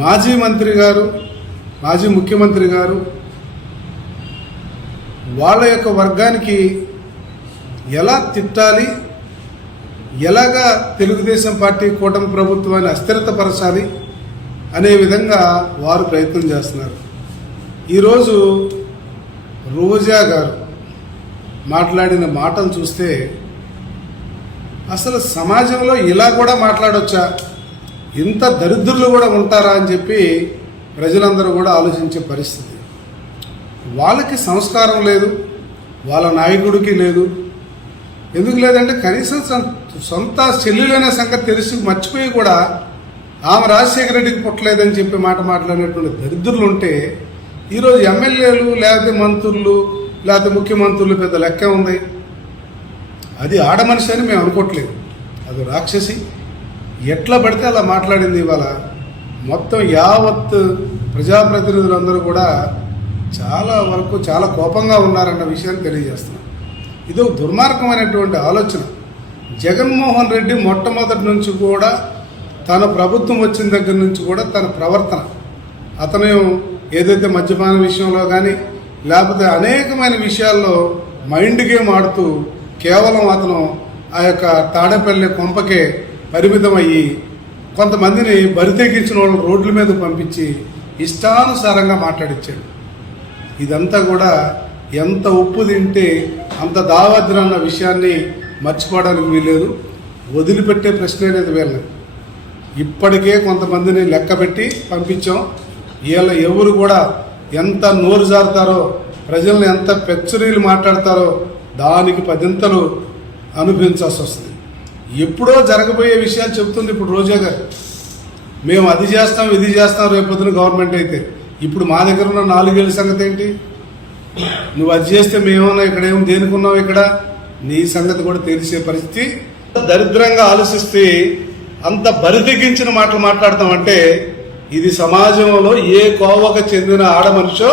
మాజీ మంత్రి గారు మాజీ ముఖ్యమంత్రి గారు వాళ్ళ యొక్క వర్గానికి ఎలా తిట్టాలి ఎలాగా తెలుగుదేశం పార్టీ కూటమి ప్రభుత్వాన్ని అస్థిరతపరచాలి అనే విధంగా వారు ప్రయత్నం చేస్తున్నారు ఈరోజు రోజా గారు మాట్లాడిన మాటలు చూస్తే అసలు సమాజంలో ఇలా కూడా మాట్లాడొచ్చా ఇంత దరిద్రులు కూడా ఉంటారా అని చెప్పి ప్రజలందరూ కూడా ఆలోచించే పరిస్థితి వాళ్ళకి సంస్కారం లేదు వాళ్ళ నాయకుడికి లేదు ఎందుకు లేదంటే కనీసం సొంత చెల్లెలైన సంగతి తెలిసి మర్చిపోయి కూడా ఆమె రాజశేఖర రెడ్డికి పుట్టలేదని చెప్పి మాట మాట్లాడినటువంటి దరిద్రులు ఉంటే ఈరోజు ఎమ్మెల్యేలు లేకపోతే మంత్రులు లేకపోతే ముఖ్యమంత్రులు పెద్ద లెక్క ఉంది అది ఆడమనిషి అని మేము అనుకోవట్లేదు అది రాక్షసి ఎట్లా పడితే అలా మాట్లాడింది ఇవాళ మొత్తం యావత్ ప్రజాప్రతినిధులందరూ కూడా చాలా వరకు చాలా కోపంగా ఉన్నారన్న విషయాన్ని తెలియజేస్తున్నాం ఇది దుర్మార్గమైనటువంటి ఆలోచన జగన్మోహన్ రెడ్డి మొట్టమొదటి నుంచి కూడా తన ప్రభుత్వం వచ్చిన దగ్గర నుంచి కూడా తన ప్రవర్తన అతను ఏదైతే మద్యపాన విషయంలో కానీ లేకపోతే అనేకమైన విషయాల్లో మైండ్ గేమ్ ఆడుతూ కేవలం అతను ఆ యొక్క తాడేపల్లి కొంపకే పరిమితమయ్యి కొంతమందిని బరితెగించిన వాళ్ళు రోడ్ల మీద పంపించి ఇష్టానుసారంగా మాట్లాడించాడు ఇదంతా కూడా ఎంత ఉప్పు తింటే అంత దావాద్ర అన్న విషయాన్ని మర్చిపోవడానికి వీల్లేదు వదిలిపెట్టే ప్రశ్న అనేది వీళ్ళ ఇప్పటికే కొంతమందిని పెట్టి పంపించాం వీళ్ళ ఎవరు కూడా ఎంత నోరు జారుతారో ప్రజలను ఎంత పెచ్చరీలు మాట్లాడతారో దానికి పదింతలు అనుభవించాల్సి వస్తుంది ఎప్పుడో జరగబోయే విషయాలు చెబుతుంది ఇప్పుడు రోజా గారు మేము అది చేస్తాం ఇది చేస్తాం రేపొద్దున గవర్నమెంట్ అయితే ఇప్పుడు మా దగ్గర ఉన్న నాలుగేళ్ళ సంగతి ఏంటి నువ్వు అది చేస్తే మేమన్నా ఇక్కడ ఏమి దేనికున్నావు ఇక్కడ నీ సంగతి కూడా తెలిసే పరిస్థితి దరిద్రంగా ఆలోచిస్తే అంత బరిదిగించిన మాటలు మాట్లాడతామంటే ఇది సమాజంలో ఏ కోవకు చెందిన ఆడ మనిషో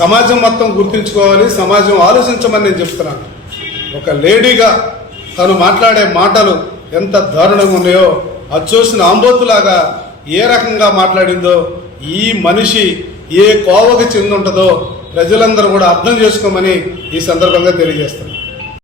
సమాజం మొత్తం గుర్తుంచుకోవాలి సమాజం ఆలోచించమని నేను చెప్తున్నాను ఒక లేడీగా తను మాట్లాడే మాటలు ఎంత దారుణంగా ఉన్నాయో అది చూసిన అంబోతులాగా ఏ రకంగా మాట్లాడిందో ఈ మనిషి ఏ కోవకి చెంది ఉంటుందో ప్రజలందరూ కూడా అర్థం చేసుకోమని ఈ సందర్భంగా తెలియజేస్తాను